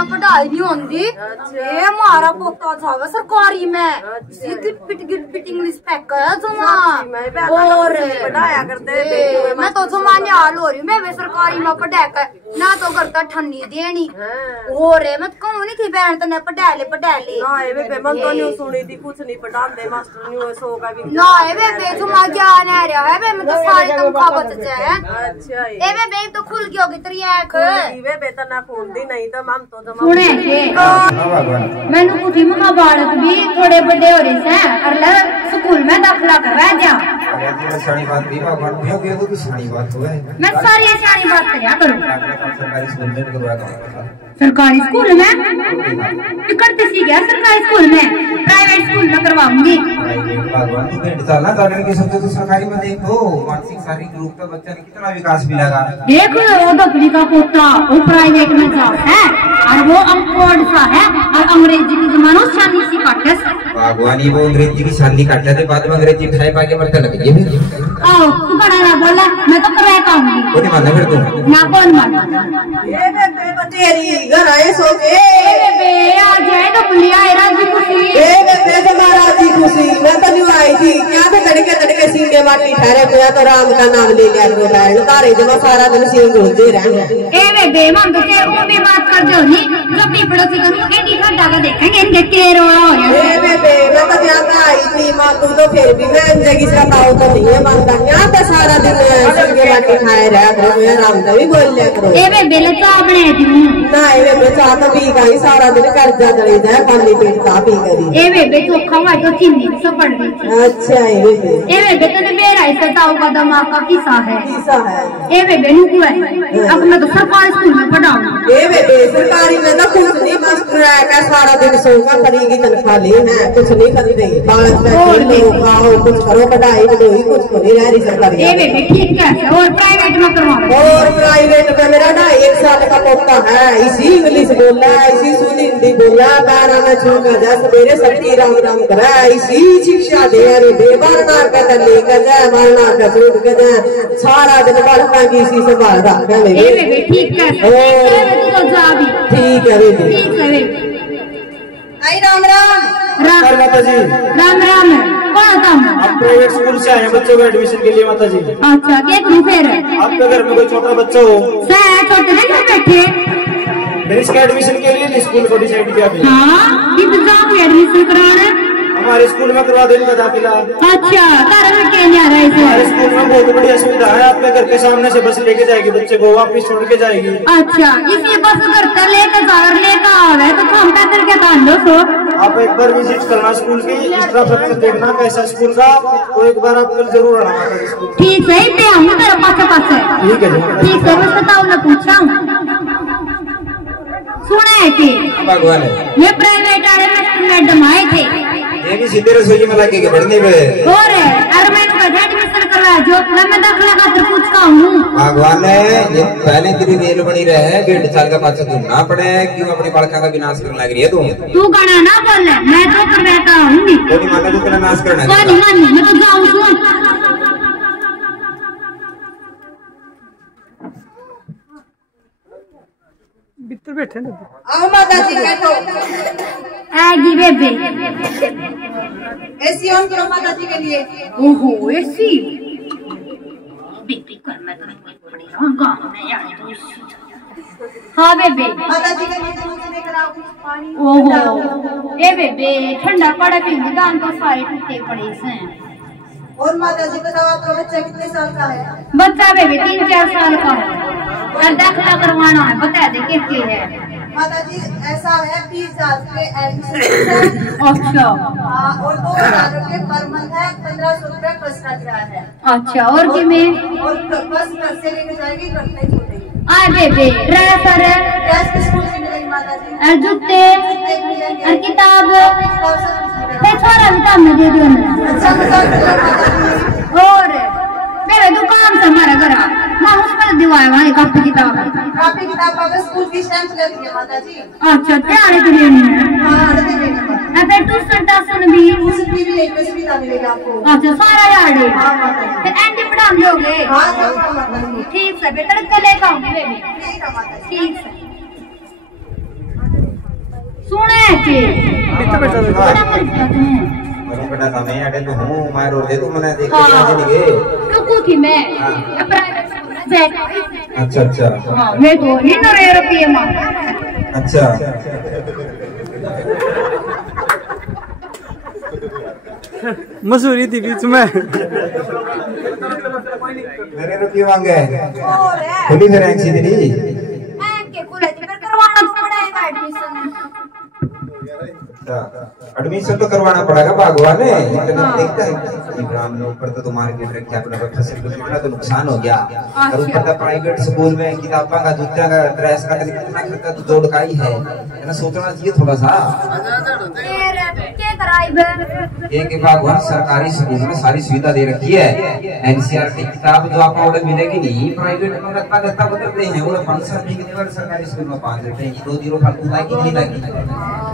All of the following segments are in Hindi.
में पढ़ाई नहीं होती। ये हमारा पोता था सरकारी में गिट इंग्लिश पैक और पढ़ाया करते। मैं तो सामान्य हाल हो रही मैं सरकारी में पढ़ा कर ना तो करता ठन्नी देनी और मैं कहूँ नहीं थी बहन तो पढ़ा ले मन तो नहीं सुनी थी कुछ नहीं पढ़ाते मास्टर नहीं सो का भी ना बे तुम ज्ञान है रहा है मैं तो सारी तनख्वाह बच जाए। अच्छा ए बे तो खुल गई होगी तेरी आंख वे बेटा ना खोल दी नहीं तो हम तो सुने मैंने कुछ महाभारत भी थोड़े बड़े हो रहे हैं और स्कूल में दाखिला करवा जा मैं सारी सारी बात क्या करूँ सरकारी स्कूल में करते सी गया सरकारी स्कूल में प्राइवेट स्कूल में करवाऊंगी। सरकारी में देखो मानसिक शारीरिक रूप का बच्चा ने कितना विकास मिलेगा। देखो वो दफली का पोता वो प्राइवेट में जा है और वो अनपढ़ सा है और अंग्रेजी की जमानो शादी सी काटे बागवानी वो अंग्रेजी की शादी काटते थे बाद में अंग्रेजी उठाए पाके मरते लगे ये भी आओ तू बड़ा ना बोला मैं तो करवा पाऊंगी वो नहीं मानना फिर तुम ना कौन मानना ये बे तेरी घर आए सो के बे आ जाए तो पुलिया राजी खुशी ए बे तुम्हारा जी खुशी मैं तो नहीं आई थी क्या थे तड़के सींगे माटी ठहरे पे तो राम का नाम ले लिया रो बैठ तारे जमा सारा दिन सींग घूमते रहे ए बे मन तो के वो भी बात कर दो नी जो पीपड़ो से कनु एडी खड्डा का देखेंगे इनके के रोड़ा हो गया ए बे मैं तो जानता आई थी मां तू तो फिर भी मैं जिंदगी से बताओ तो नहीं है मानता यहां तो सारा दिन सींगे माटी खाए रहा करो मैं राम का भी बोल लिया करो ए बे बेल चाह बने थी ना ए बे चाह तो पी गई सारा दिन कर्जा चले जाए खाली पेट चाह पी करी ए बे चोखा हुआ तो चीनी से पड़ गई। अच्छा ए बे तने मेरा ऐसा ताऊ का दिमाग का किस्सा है ए बे नु को है अब मैं तो सरकारी स्कूल में पढ़ाऊं ए बे सरकारी में तो कुछ नहीं मास्टर का सारा दिन सोगा करेगी तनख्वाह ले है कुछ नहीं करते बालक का खाओ कुछ करो पढ़ाई कोई कुछ नहीं रह रही सरकारी ए बे ठीक है और प्राइवेट में करवाओ और प्राइवेट में मेरा ना 1 साल का पोता है इसी इंग्लिश बोला इसी सुनी हिंदी बोला बारह में छूका जा सवेरे सबकी राम राम करा इसी शिक्षा दे अरे बेबारना का तले का जा मारना का सूट का जा सारा दिन बालका की इसी से बाल रखा है ए बे ठीक है तो जा भी ठीक है बेबी ठीक है बेबी आई राम राम माता जी राम राम कौन था आप प्राइवेट स्कूल से आए बच्चों को एडमिशन के लिए माता जी। अच्छा क्या करूं फिर आपके घर में कोई छोटा बच्चा हो छोटे दिन बैठे फिर इसका एडमिशन के लिए स्कूल को डिसाइड किया फिर हाँ इंतजाम एडमिशन कराना हमारे स्कूल में करवा देने का दाखिला। अच्छा कारण क्या नहीं आ रहा है हमारे स्कूल में बहुत बड़ी असुविधा है आपके घर के सामने से बस लेके जाएगी बच्चे को वापिस छोड़ के जाएगी। अच्छा इसी बस करता लेकर लेकर आ रहा है तो हम पैदल के बांध दो सो आप एक बार विजिट करना स्कूल की इंफ्रास्ट्रक्चर देखना कैसा स्कूल का तो एक बार आप कल जरूर आना स्कूल। ठीक है तेरा पास ठीक है ठीक है मैं बताऊँ ना पूछा सुना है कि भगवान ये प्राइवेट वाले मैडम आए थे ये भी सीधे रसोई में लगे बढ़ने पे और मैंने एडमिशन करवाया जो मैं दाखिला खातिर पूछता हूँ भगवान ये पहले तेरी रेल बनी रहे 1.5 साल का पाछा तू ना पड़े क्यों अपनी बालका का विनाश करने लग रही है तू गाना ना बोल मैं तो करवाता हूँ माना तू तेरा नाश करना मैं तो जाऊँ भीतर बैठे ना आओ माता जी बैठो आगी बेबे एसी ऑन करो माता जी के लिए ओहो एसी बेबी कर मैं तो बड़ी गांव में यार हाँ बेबे माता जी के लिए दूध लेकर आओ कुछ पानी ओहो ए बेबे ठंडा पड़ा पीने दान तो सारे टूटे पड़े से और माता जी बताओ आपका बच्चा कितने साल का है बच्चा बेबी 3-4 साल का है और दाखिला करवाना है बता दे किसके है माता जी ऐसा है 20,000 रुपए एडमिशन अच्छा और 2,000 रुपए पर मंथ है 1,500 रुपए बस का किराया है अच्छा और कि में और बस घर से लेके जाएगी घर तक छोड़ेगी आ बेबे ड्रेस और स्कूल से मिलेगी माता जी और जूते और किताब छोरा भी काम में दे दियो और मेरे दुकान से हमारा घर मैं उस पर दिवाया वहाँ कापी किताब का स्कूल की स्टैंप लगती है माता जी। अच्छा त्यारे के लिए नहीं फिर ट्यूशन भी उसकी भी एक सुविधा मिलेगी आपको। अच्छा सारा यार फिर एंटी पढ़ा दोगे ठीक है बेटा चले जाऊंगी बेबी ठीक है सुने थे बड़ा मरता तू बेटा समय अटे तो हूं मैं रोड दे तू मैंने देख के आज नहीं गए रुको थी मैं प्राइवेट बैठा अच्छा अच्छा हां मैं तो नहीं ना रुपये मां अच्छा मसूरी थी बीच में मेरे रुपये मांगे खुली फिर ऐसी थी के कॉलेज में करवाना पड़ेगा एडमिशन तो करवाना पड़ेगा भगवान ने इतना देखता है इब्राहिम ने ऊपर तो तुम्हारे के ट्रैक क्या अपना फसल को कितना तो नुकसान हो गया और ऊपर तो प्राइवेट स्कूल में किताबों का जूता का ड्रेस का कितना खर्चा तो जोड़ का ही है ना सोचना चाहिए थोड़ा सा ये के भगवान सरकारी स्कूल में सारी सुविधा दे रखी है एनसीईआरटी किताब जो आपको ऑर्डर मिलेगी नहीं प्राइवेट में लगता बदलते हैं वो फंक्शन भी कितने बार सरकारी स्कूल में 5 रुपए की 2 जीरो फालतू की नहीं लगी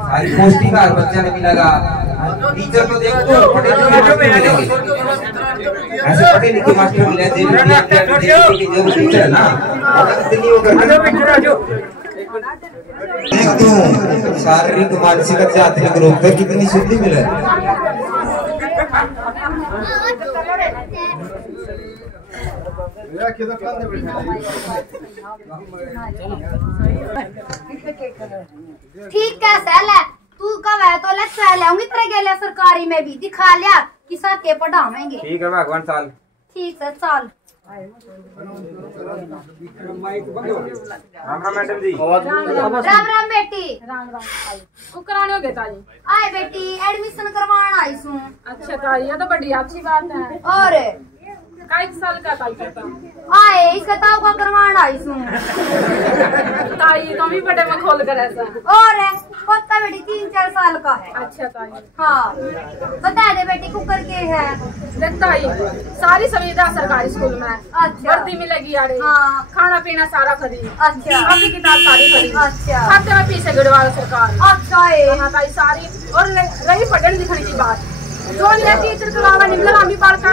सारी पोस्टिंग हर बच्चा ने मिलेगा टीचर तो देखो पढ़े लिखे मास्टर मिलेंगे ऐसे पढ़े लिखे मास्टर मिले जो टीचर है ना दिल्ली वो करना शारीरिक मानसिक आध्यात्मिक रूप से कितनी शुद्धि मिले ठीक है सैल है तू कब है तो ले सैल आऊंगी तेरे गेले सरकारी में भी दिखा लिया कि सब के पढ़ावेंगे ठीक है भगवान साल ठीक है साल राम राम मैडम जी राम राम बेटी राम राम को कराने हो गए ताई आए बेटी एडमिशन करवाना आई सू अच्छा ताई ये तो बड़ी अच्छी बात है और कई साल का ताई करता आए इसका ताऊ का करवाना आई सू ताई तुम भी बड़े में खोल कर ऐसा और पत्ता बेटी 3-4 साल का है अच्छा ताई हाँ बता दे बेटी कुकर के है देख ताई सारी सुविधा सरकारी स्कूल में अच्छा वर्दी मिलेगी यार हाँ खाना पीना सारा फ्री अच्छा कॉपी किताब सारी फ्री अच्छा खाते में पीछे गिरवाओ सरकार अच्छा है हाँ ताई सारी और रही पढ़ने लिखने की बात जो नहीं टीचर के अलावा निकला हम भी पढ़ कर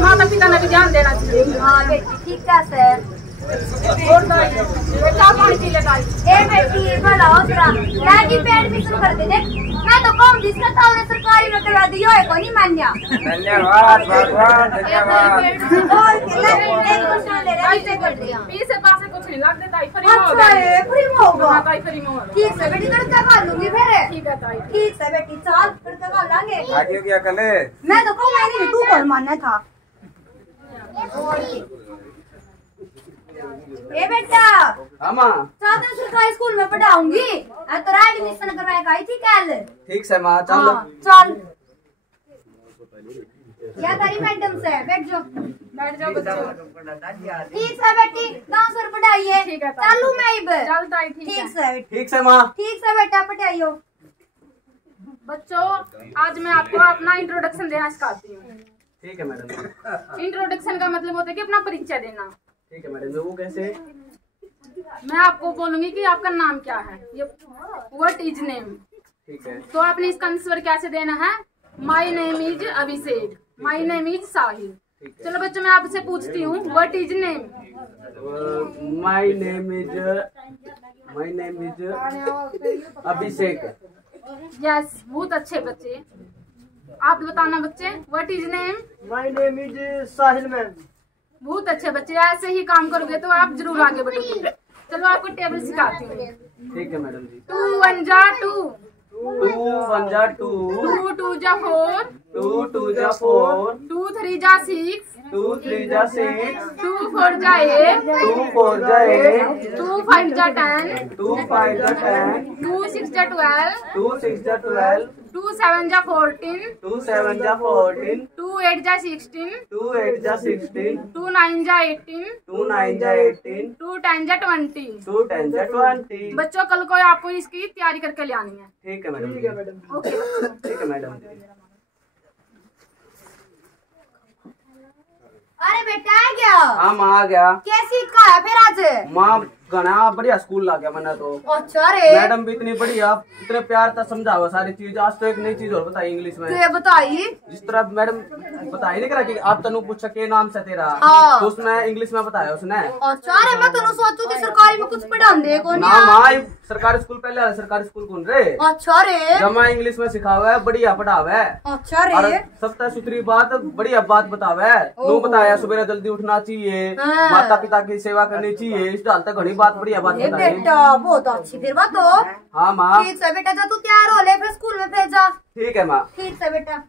माता पिता ने भी ध्यान देना चाहिए हाँ बेटी ठीक है सर और ताई बेटा पानी पी ले ताई ए बेटी बड़ा होसरा दादी पे एडमिशन कर दे देख मैं तो कम जिसका ताऊ ने सरकारी में करवा दिया है कोई नहीं मान्या धन्यवाद भगवान धन्यवाद और किला एक क्वेश्चन ले रहे हैं कर दिया फीस से पास कुछ नहीं लगते ताई फ्री में अच्छा होगा है फ्री में होगा हाँ ताई फ्री में होगा ठीक है बेटी तड़का खा लूंगी फिर ठीक है ताई ठीक है बेटी चाल तड़का खा लांगे आगे क्या कले मैं तो कहूँ मैंने तू कल मानना था ए बेटा आमा चाहते सरकारी स्कूल में पढ़ाऊंगी तो एडमिशन करवाएगा आई थी कल ठीक से माँ चल चल या तारी मैडम से बैठ जाओ बच्चों ठीक है बेटी 900 पढ़ाइए ठीक है चालू मैं इब चल ताई ठीक ठीक है से ठीक से माँ ठीक से बेटा पढ़ाइयो बच्चों आज मैं आपको अपना इंट्रोडक्शन देना सिखाती हूँ ठीक है मैडम इंट्रोडक्शन का मतलब होता है कि अपना परिचय देना ठीक है मैडम वो कैसे मैं आपको बोलूंगी कि आपका नाम क्या है ये व्हाट इज नेम ठीक है तो आपने इसका आंसर कैसे देना है my name is Abhishek my name is Sahil चलो बच्चों मैं आपसे पूछती हूँ what is name my name is Abhishek yes बहुत अच्छे बच्चे आप बताना बच्चे what is name my name is Sahil ma'am बहुत अच्छे बच्चे ऐसे ही काम करोगे तो आप जरूर आगे बढ़ोगे चलो आपको टेबल सिखाती हूँ ठीक है मैडम जी 2 1 जा 2 2 1 जा 2 2 2 जा 4 2 2 जा 4 2 3 जा 6 2 3 जा 6 2 4 जा 8 2 4 जा 8 2 5 जा 10 2 5 जा 10 2 6 जा 12 2 6 जा 12 2 7 जा 14 2 7 जा 14 2 8 जा 16 2 8 जा 16 2 9 जा 18 2 9 जा 18 2 10 जा 20 2 10 जा 20 बच्चों कल को आपको इसकी तैयारी करके ले आनी है ठीक है मैडम ओके बच्चों ठीक है मैडम अरे बेटा आ गया हाँ माँ आ गया कैसी का है फिर आज माँ घना बढ़िया स्कूल ला गया मैंने तो। अच्छा रे। मैडम भी इतनी बढ़िया, इतने प्यार था समझावा सारी चीज। आज तो एक नई चीज और बताई इंग्लिश में। क्या बताई? जिस तरह मैडम बताई नहीं करा कि आप तनु पूछा के नाम से तेरा, हाँ। तो उसमें इंग्लिश में बताया उसने। अच्छा रे, मैं तनु सोचू थी सरकारी में कुछ पढ़ांदे को ना माँ, सरकारी स्कूल पहले वाला सरकारी स्कूल कौन रे। अच्छा रे। जमा इंग्लिश में सिखावा है, बढ़िया पढ़ावा है। अच्छा और रे। सबसे सुथरी बात, बढ़िया बात बतावा है। तू बताया सुबह जल्दी उठना चाहिए, हाँ। माता पिता की सेवा करनी चाहिए, इस डाल तक घनी बात बढ़िया बात ये बताई। बेटा बहुत अच्छी फिर बात तो। हाँ माँ ठीक है बेटा, जा तू तैयार हो ले, फिर स्कूल में भेजा। ठीक है माँ। ठीक है बेटा।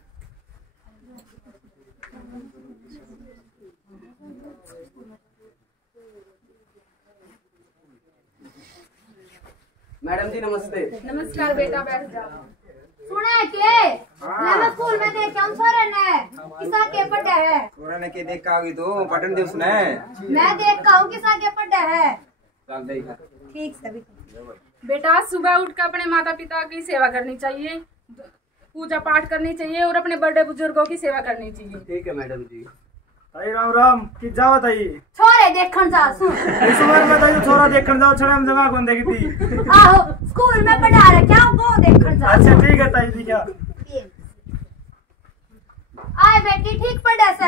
मैडम जी नमस्ते। नमस्कार बेटा, बैठ जाओ। सुने के मैं स्कूल में देख हम छोरे ने किसा के पढ़े है। छोरा ने के देखा होगी तो पढ़न दे उसने। मैं देखा हूँ किसा के पढ़े है। चल देखा। ठीक है बेटा सुबह उठ कर अपने माता पिता की सेवा करनी चाहिए, पूजा पाठ करनी चाहिए और अपने बड़े बुजुर्गों की सेवा करनी चाहिए। ठीक है मैडम जी। राम राम की जाओ ताई। छोरे देखन जा सुन। इस उम्र में ताई छोरा देखन जाओ, छड़ा में जगह कौन देखी थी। आहो स्कूल में पढ़ा रहे क्या वो देखन जा। अच्छा ठीक है ताई जी। क्या आए बेटी ठीक पढ़े से?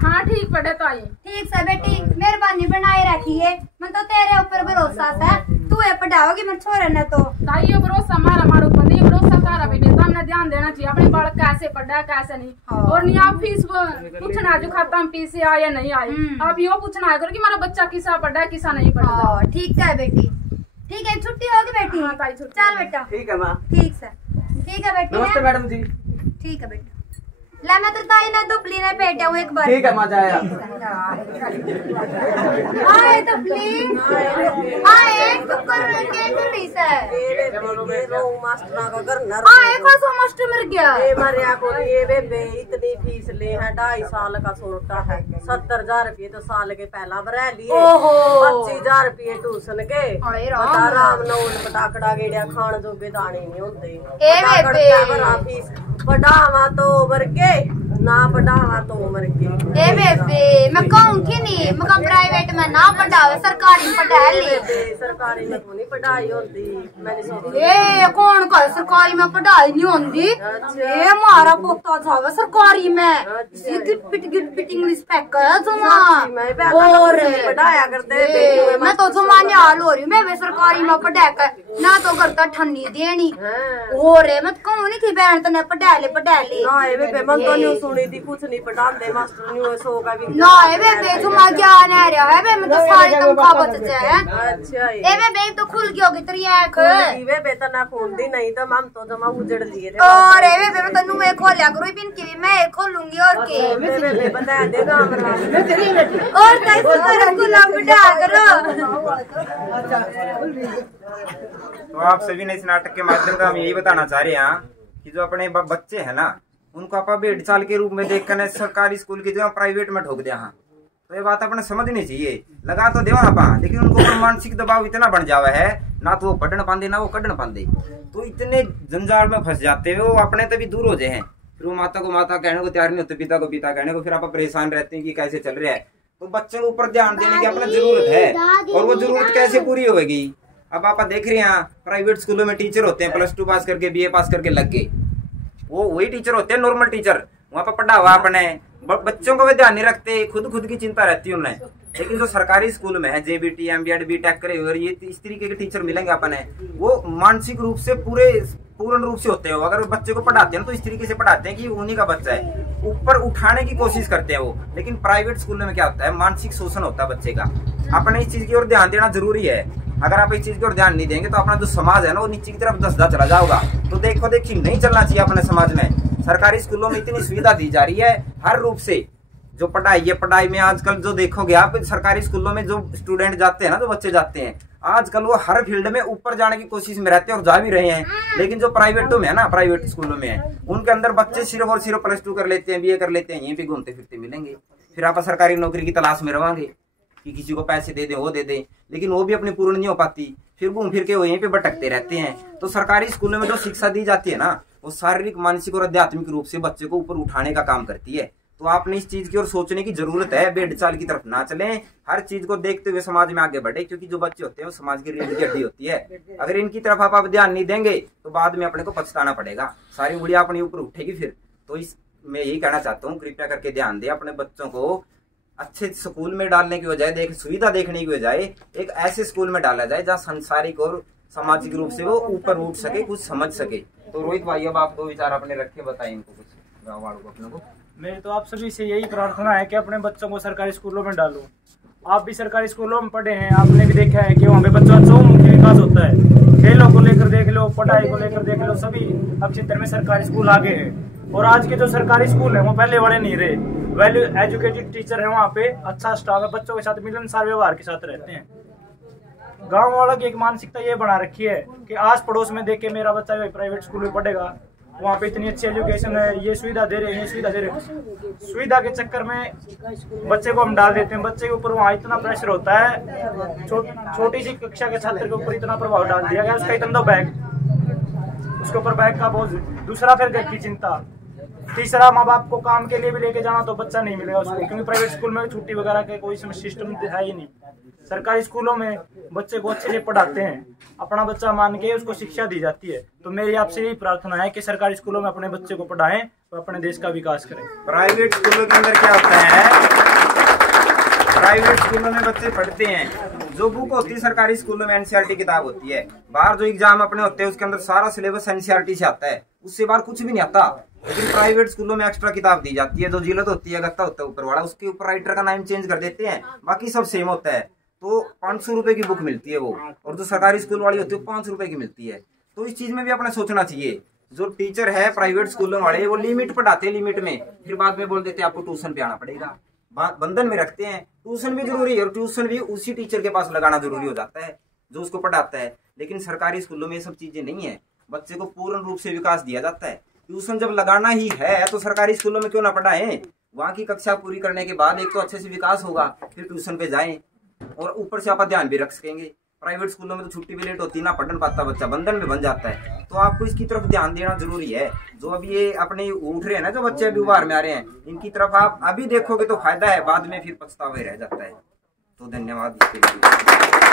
हाँ ठीक पढ़े तो आई। ठीक से बेटी, मेहरबानी बनाए रखिए। मैं तो तेरे ऊपर भरोसा है, तू ये पढ़ाओगी मेरे छोरे ने तो। ताई ये भरोसा हमारे ऊपर नहीं, भरोसा तारा बेटे, तो हमने ध्यान देना चाहिए अपने बालक कैसे पढ़ा कैसे नहीं। हाँ। और नहीं आप फीस पूछना जो खाता हम फीस आया या नहीं आई, आप यो पूछना है करो कि हमारा बच्चा किसा पढ़ा है किसा नहीं पढ़ा। हाँ, ठीक है बेटी। ठीक है, छुट्टी होगी बेटी। हाँ, ताई छुट्टी। चल बेटा। ठीक है माँ। ठीक से। ठीक है बेटी। नमस्ते मैडम जी। ठीक है बेटा। ला मैं तो ताई ना दुबली ने बैठा हूँ एक बार। ठीक है माँ जाया। आए दुबली आए टुकर के करी से मास्टर का घर नर आए खासा मास्टर मर गया। ये मरिया को ये बेबे इतनी फीस ले है, 2.5 साल का छोटा है। 70,000 रुपये तो साल के पहला भरा लिए। ओहो। 25,000 रुपये ट्यूशन के। हाय बता राम नौल पटाखड़ा गेड़िया खान जोगे दाने नहीं होते। ए बेबे। फीस पढ़ावा तो उमर के, ना पढ़ावा तो उमर के। ए बेबे मैं कहूँ कि नहीं, मैं कहूँ प्राइवेट में ना पढ़ावे, सरकारी में पढ़ा ले। सरकारी में तो नहीं पढ़ाई होती। मैंने सोची ए कौन का सरकारी में पढ़ाई नहीं होती। ए मारा पोता जावे सरकारी में, गिट इंग्लिश पैक है जुमा। और पढ़ाया करते। मैं तो जुमा निहाल हो रही हूँ, मैं भी सरकारी में पढ़ा कर ना तो करता ठन्नी देनी। और मैं कहूँ नहीं थी बहन तने पढ़ा ले ना ए बेबे मन तो नहीं सुनी थी, कुछ नहीं पढ़ाते मास्टर नहीं सो का भी ना। ए बेबे जुमा ज्ञान है रे है बे, मैं तो सारी तनख्वाह बच जाए। अच्छा ए बेबे तो खुल गई होगी तेरी आंख। वे बेतना खोलती नहीं तो हम तो जमा उजड़ लिए थे। और ए बेबे मैं तन्नू मैं खोलिया करूँ बिन की भी मैं खोलूंगी और के। बेबे बता देगा हमरा। और कैसे कर गुलाम बिठा करो। तो आप सभी ने इस नाटक के माध्यम से हम यही बताना चाह रहे हैं कि जो अपने बच्चे हैं ना, उनको आप भेड़ चाल के रूप में देखकर सरकारी स्कूल की जगह प्राइवेट में ठोक दिया। तो ये बात अपने समझनी चाहिए। लगा तो देवा ना पा, लेकिन उनको मानसिक दबाव इतना बढ़ जावा है, ना तो वो पढ़न पाते ना वो कढ़न पाते, तो इतने जंजाल में फंस जाते हैं वो अपने तभी दूर हो जाए हैं। फिर वो माता को माता कहने को तैयार नहीं होते, पिता को पिता कहने को, फिर आप परेशान रहते हैं कि कैसे चल रहा है। तो बच्चों के ऊपर ध्यान देने की अपनी जरूरत है, और वो जरूरत कैसे पूरी होगी। अब आप देख रहे हैं प्राइवेट स्कूलों में टीचर होते हैं +2 पास करके BA पास करके लग गए, वो वही टीचर होते हैं नॉर्मल टीचर, वहाँ पर पढ़ा हुआ अपने बच्चों को वे ध्यान नहीं रखते, खुद की चिंता रहती है उन्हें। लेकिन जो सरकारी स्कूल में है JBT MBEd BTech करे हुए ये इस तरीके के टीचर मिलेंगे अपने, वो मानसिक रूप से पूर्ण रूप से होते हैं। अगर बच्चे को पढ़ाते हैं तो इस तरीके से पढ़ाते हैं कि उन्हीं का बच्चा है, ऊपर उठाने की कोशिश करते हैं वो। लेकिन प्राइवेट स्कूल में क्या होता है, मानसिक शोषण होता है बच्चे का। अपने इस चीज की ओर ध्यान देना जरूरी है। अगर आप इस चीज की ओर ध्यान नहीं देंगे तो अपना जो समाज है ना वो नीचे की तरफ धंसता चला जाएगा। तो देखो देखी नहीं चलना चाहिए अपने समाज में। सरकारी स्कूलों में इतनी सुविधा दी जा रही है हर रूप से, जो पढ़ाई है, पढ़ाई में आजकल जो देखोगे आप सरकारी स्कूलों में जो स्टूडेंट जाते हैं ना, जो बच्चे जाते हैं आजकल, वो हर फील्ड में ऊपर जाने की कोशिश में रहते हैं और जा भी रहे हैं। लेकिन जो प्राइवेटों में है ना, प्राइवेट स्कूलों में है, उनके अंदर बच्चे सिर्फ और सिर्फ +2 कर लेते हैं, BA कर लेते हैं, यहीं पे घूमते फिरते मिलेंगे। फिर आप सरकारी नौकरी की तलाश में रहोगे कि किसी को पैसे दे दें, वो दे दें, लेकिन वो भी अपनी पूर्ण नहीं हो पाती, फिर घूम फिर के वो यहीं पे भटकते रहते हैं। तो सरकारी स्कूलों में जो शिक्षा दी जाती है ना, वो शारीरिक, मानसिक और आध्यात्मिक रूप से बच्चे को ऊपर उठाने का काम करती है। तो आपने इस चीज की ओर सोचने की जरूरत है। भेड़चाल की तरफ ना चलें, हर चीज को देखते हुए समाज में आगे बढ़े, क्योंकि जो बच्चे होते हैं वो समाज की रीढ़ की हड्डी होती है। अगर इनकी तरफ आप ध्यान नहीं देंगे तो बाद में अपने को पछताना पड़ेगा, सारी उंगलियां अपने ऊपर उठेगी फिर। तो इस मैं यही कहना चाहता हूँ, कृपया करके ध्यान दें, अपने बच्चों को अच्छे स्कूल में डालने की बजाय सुविधा देखने की बजाय एक ऐसे स्कूल में डाला जाए जहाँ सांसारिक और सामाजिक रूप से वो ऊपर उठ सके, कुछ समझ सके। तो रोहित भाई अब आप दो विचार अपने रखे, बताएं इनको कुछ, गाँव वालों को अपने को। मेरी तो आप सभी से यही प्रार्थना है कि अपने बच्चों को सरकारी स्कूलों में डालो। आप भी सरकारी स्कूलों में पढ़े हैं, आपने भी देखा है कि वहाँ पे बच्चों का चहुमुखी विकास होता है। खेलों को लेकर देख लो, पढ़ाई को लेकर देख लो, सभी अब क्षेत्र में सरकारी स्कूल आगे हैं। और आज के जो सरकारी स्कूल है वो पहले वाले नहीं रहे, वैल्यू एजुकेटेड टीचर है वहाँ पे, अच्छा स्टाफ है, बच्चों के साथ मिलनसार व्यवहार के साथ रहते हैं। गाँव वालों की एक मानसिकता ये बना रखी है कि आस पड़ोस में देख के मेरा बच्चा प्राइवेट स्कूल में पढ़ेगा, वहाँ पे इतनी अच्छी एजुकेशन है, ये सुविधा दे रहे हैं, ये सुविधा दे रहे हैं। सुविधा के चक्कर में बच्चे को हम डाल देते हैं, बच्चे के ऊपर वहाँ इतना प्रेशर होता है, छोटी सी कक्षा के छात्र के ऊपर इतना प्रभाव डाल दिया गया, उसका इतना बैग, उसके ऊपर बैग का बोझ, दूसरा फिर घर की चिंता, तीसरा माँ बाप को काम के लिए भी लेके जाना तो बच्चा नहीं मिलेगा उसको, क्योंकि प्राइवेट स्कूल में छुट्टी वगैरह का कोई सिस्टम है ही नहीं। सरकारी स्कूलों में बच्चे को अच्छे से पढ़ाते हैं, अपना बच्चा मान के उसको शिक्षा दी जाती है। तो मेरी आपसे यही प्रार्थना है कि सरकारी स्कूलों में अपने बच्चे को पढ़ाएं और अपने देश का विकास करें। प्राइवेट स्कूलों के अंदर क्या होता है, प्राइवेट स्कूलों में बच्चे पढ़ते हैं, जो बुक होती है सरकारी स्कूलों में एनसीईआरटी किताब होती है, बाहर जो एग्जाम अपने होते हैं उसके अंदर सारा सिलेबस एनसीईआरटी से आता है, उससे बाहर कुछ भी नहीं आता। लेकिन प्राइवेट स्कूलों में एक्स्ट्रा किताब दी जाती है, जो जिलत होती है, गत्ता होता है ऊपर वाला, उसके ऊपर राइटर का नाम चेंज कर देते हैं, बाकी सब सेम होता है। तो 500 रुपए की बुक मिलती है वो, और जो सरकारी स्कूल वाली होती है 5 रुपए की मिलती है। तो इस चीज में भी अपने सोचना चाहिए। जो टीचर है प्राइवेट स्कूलों वाले वो लिमिट पढ़ाते हैं, लिमिट में, फिर बाद में बोल देते हैं आपको ट्यूशन पे आना पड़ेगा, बंधन में रखते हैं। ट्यूशन भी जरूरी है, और ट्यूशन भी उसी टीचर के पास लगाना जरूरी हो जाता है जो उसको पढ़ाता है। लेकिन सरकारी स्कूलों में ये सब चीजें नहीं है, बच्चे को पूर्ण रूप से विकास दिया जाता है। ट्यूशन जब लगाना ही है तो सरकारी स्कूलों में क्यों ना पढ़ाएं, वहाँ की कक्षा पूरी करने के बाद एक तो अच्छे से विकास होगा, फिर ट्यूशन पे जाएं, और ऊपर से आप ध्यान भी रख सकेंगे। प्राइवेट स्कूलों में तो छुट्टी भी लेट होती है, ना पढ़ पाता बच्चा, बंधन में बन जाता है। तो आपको इसकी तरफ ध्यान देना जरूरी है। जो अभी ये अपने उठ रहे हैं ना, जो बच्चे अभी उभार में आ रहे हैं, इनकी तरफ आप अभी देखोगे तो फायदा है, बाद में फिर पछतावा रह जाता है। तो धन्यवाद इसके लिए।